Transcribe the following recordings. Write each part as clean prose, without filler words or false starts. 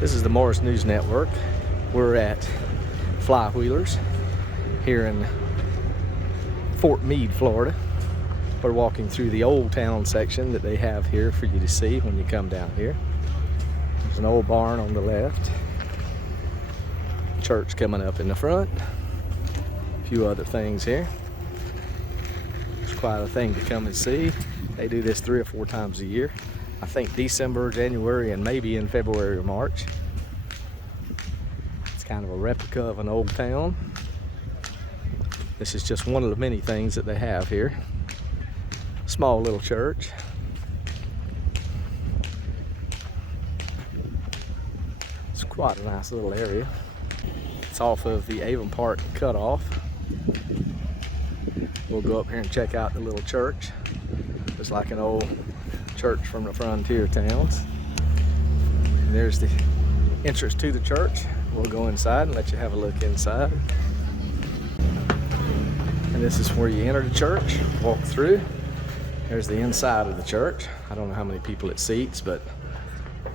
This is the Morris News Network. We're at Flywheelers here in Fort Meade, Florida. We're walking through the old town section that they have here for you to see when you come down here. There's an old barn on the left, church coming up in the front, a few other things here. It's quite a thing to come and see. They do this 3 or 4 times a year. I think December, January, and maybe in February or March. It's kind of a replica of an old town. This is just one of the many things that they have here. Small little church. It's quite a nice little area. It's off of the Avon Park cutoff. We'll go up here and check out the little church. It's like an old church from the frontier towns. And there's the entrance to the church. We'll go inside and let you have a look inside. And this is where you enter the church, walk through. There's the inside of the church. I don't know how many people it seats, but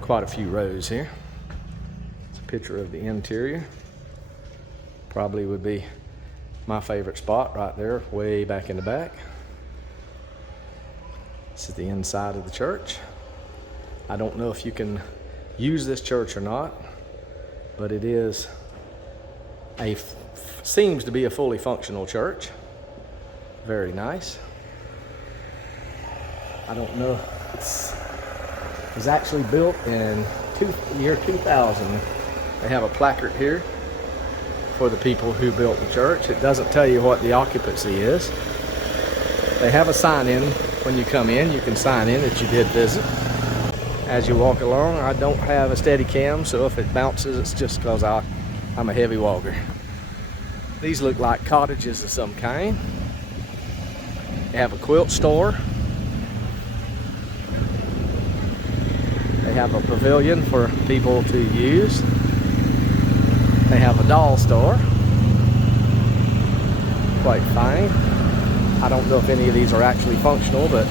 quite a few rows here. It's a picture of the interior. Probably would be my favorite spot right there, way back in the back. This is the inside of the church. I don't know if you can use this church or not, but it is seems to be a fully functional church. Very nice. I don't know. It was actually built in year 2000. They have a placard here for the people who built the church. It doesn't tell you what the occupancy is. They have a sign in when you come in. You can sign in that you did visit. As you walk along, I don't have a steady cam, so if it bounces, it's just because I'm a heavy walker. These look like cottages of some kind. They have a quilt store. They have a pavilion for people to use. They have a doll store. Quite fine. I don't know if any of these are actually functional, but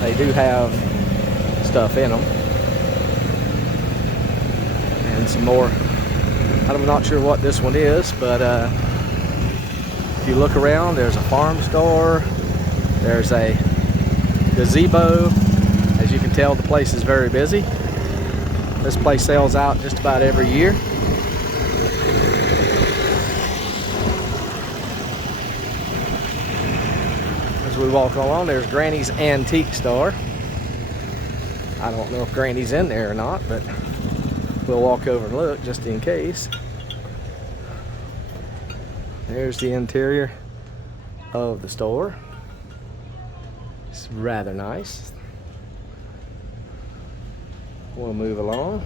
they do have stuff in them. And some more. I'm not sure what this one is, but if you look around, there's a farm store. There's a gazebo. As you can tell, the place is very busy. This place sells out just about every year. As we walk along, there's Granny's Antique Store. I don't know if Granny's in there or not, but we'll walk over and look just in case. There's the interior of the store. It's rather nice. We'll move along.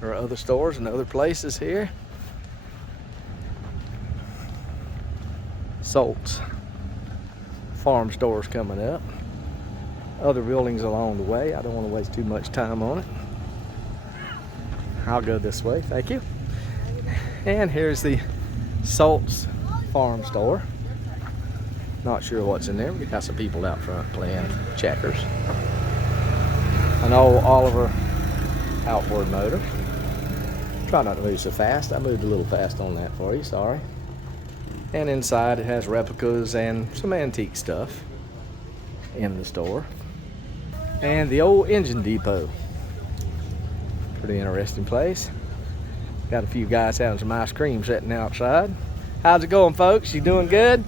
There are other stores and other places here. Salt's farm stores coming up. Other buildings along the way. I don't want to waste too much time on it. I'll go this way, thank you. And here's the Salt's farm store. Not sure what's in there. We've got some people out front playing checkers. An old Oliver outboard motor. Try not to move so fast. I moved a little fast on that for you, sorry. And inside it has replicas and some antique stuff in the store. And the old engine depot. Pretty interesting place. Got a few guys having some ice cream sitting outside. How's it going, folks? You doing good?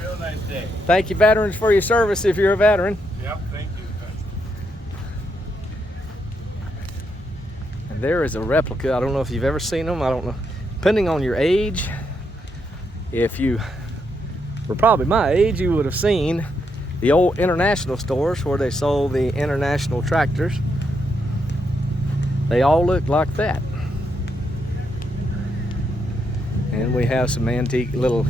Real nice day. Thank you, veterans, for your service if you're a veteran. Yep, thank you. And there is a replica. I don't know if you've ever seen them. I don't know. Depending on your age, if you were probably my age, you would have seen the old International stores where they sold the International tractors. They all look like that. And we have some antique little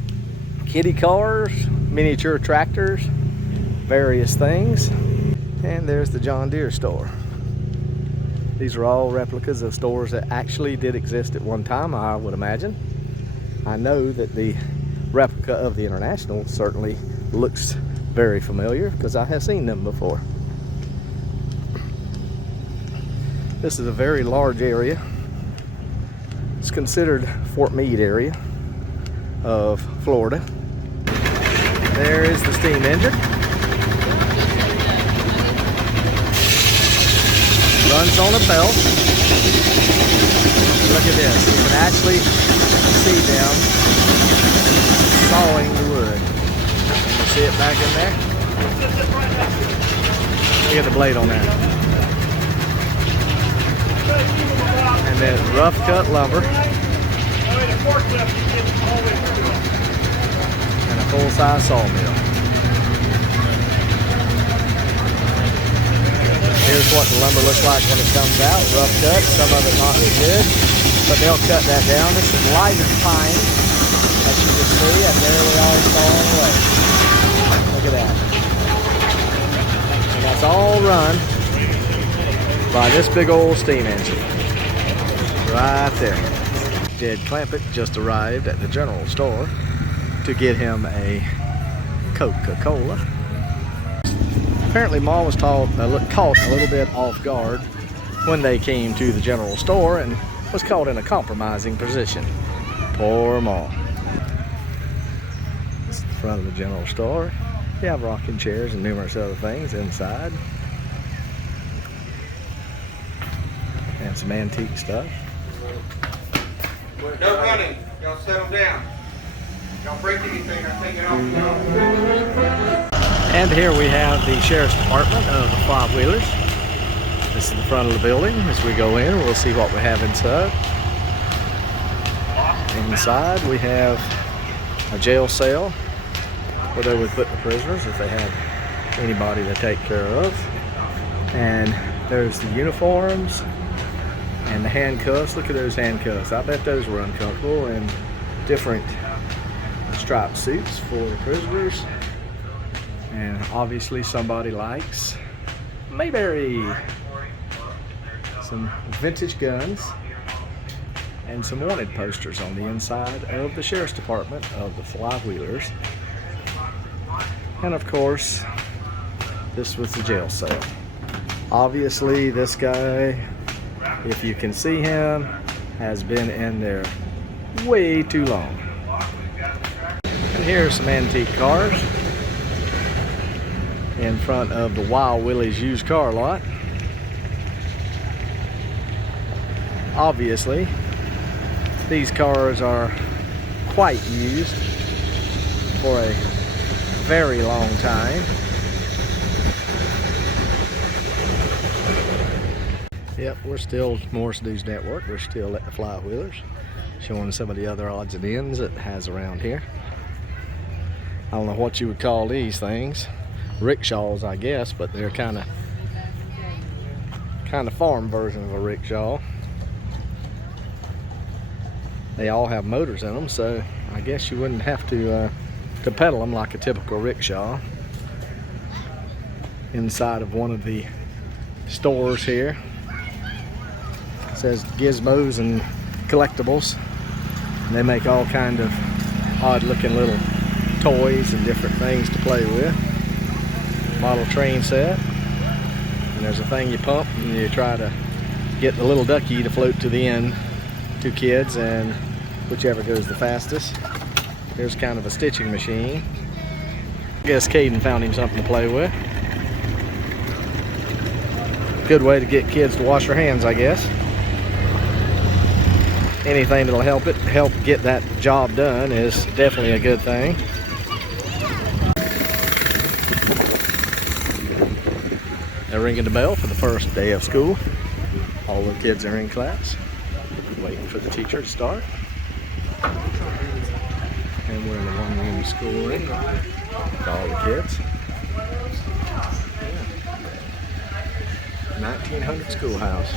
kiddie cars, miniature tractors, various things. And there's the John Deere store. These are all replicas of stores that actually did exist at one time, I would imagine. I know that the replica of the International certainly looks very familiar because I have seen them before. This is a very large area. It's considered Fort Meade area of Florida. There is the steam engine. Runs on a belt. Look at this. You can actually see them sawing the wood. Can you see it back in there? Look at the blade on there. And then rough cut lumber. And a full-size sawmill. Here's what the lumber looks like when it comes out. Rough cut, some of it not as good, but they'll cut that down. This is lighter pine, as you can see, and there we are sawing away. Look at that. And that's all run by this big old steam engine. Right there. Jed Clampett just arrived at the general store to get him a Coca Cola. Apparently Ma was caught a little bit off guard when they came to the general store and was caught in a compromising position. Poor Ma. This is the front of the general store. You have rocking chairs and numerous other things inside. And some antique stuff. No running. Y'all settle down. Don't break anything. I take it off. And here we have the Sheriff's Department of the Flywheelers. This is the front of the building. As we go in, we'll see what we have inside. Inside we have a jail cell where they would put the prisoners if they had anybody to take care of. And there's the uniforms and the handcuffs. Look at those handcuffs. I bet those were uncomfortable, and different striped suits for the prisoners. And obviously somebody likes Mayberry. Some vintage guns and some wanted posters on the inside of the Sheriff's Department of the Flywheelers. And of course, this was the jail cell. Obviously this guy, if you can see him, has been in there way too long. And here are some antique cars in front of the Wild Willie's used car lot. Obviously, these cars are quite used for a very long time. Yep, we're still Morris News Network. We're still at the Flywheelers, showing some of the other odds and ends it has around here. I don't know what you would call these things. Rickshaws, I guess, but they're kind of farm version of a rickshaw. They all have motors in them, so I guess you wouldn't have to pedal them like a typical rickshaw. Inside of one of the stores here, it says Gizmos and Collectibles. And they make all kind of odd-looking little toys and different things to play with. Model train set, and there's a thing you pump and you try to get the little ducky to float to the end to kids, and whichever goes the fastest. Here's kind of a stitching machine. I guess Caden found him something to play with. Good way to get kids to wash their hands, I guess. Anything that'll help get that job done is definitely a good thing. They're ringing the bell for the first day of school. All the kids are in class, waiting for the teacher to start. And we're in the one-room schoolroom with all the kids. 1900 schoolhouse.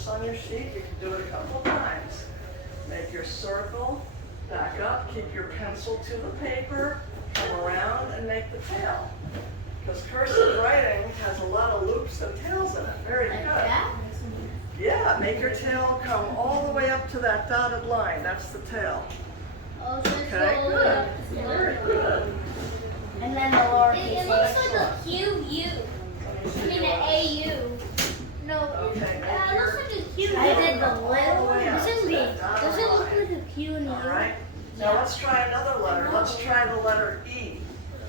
this on your sheet. You can do it a couple times. Make your circle, back up, keep your pencil to the paper, come around and make the tail. Because cursive writing has a lot of loops and tails in it. Very good. Yeah, make your tail come all the way up to that dotted line. That's the tail. Okay, good. Very good. And then the lowercase. It looks like a QU. I mean an AU. No, Okay, it looks like a Q. I did the little. This is big. Does it look like a Q and a U? All right. Now let's try another letter. Let's try the letter E.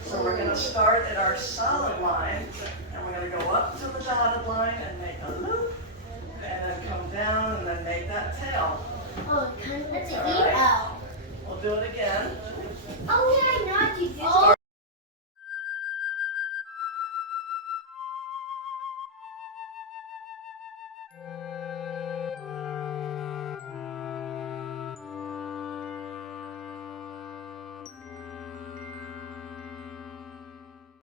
So we're going to start at our solid line, and we're going to go up to the dotted line and make a loop, and then come down and then make that tail. Oh, kind of. That's an All right. E-L. We'll do it again.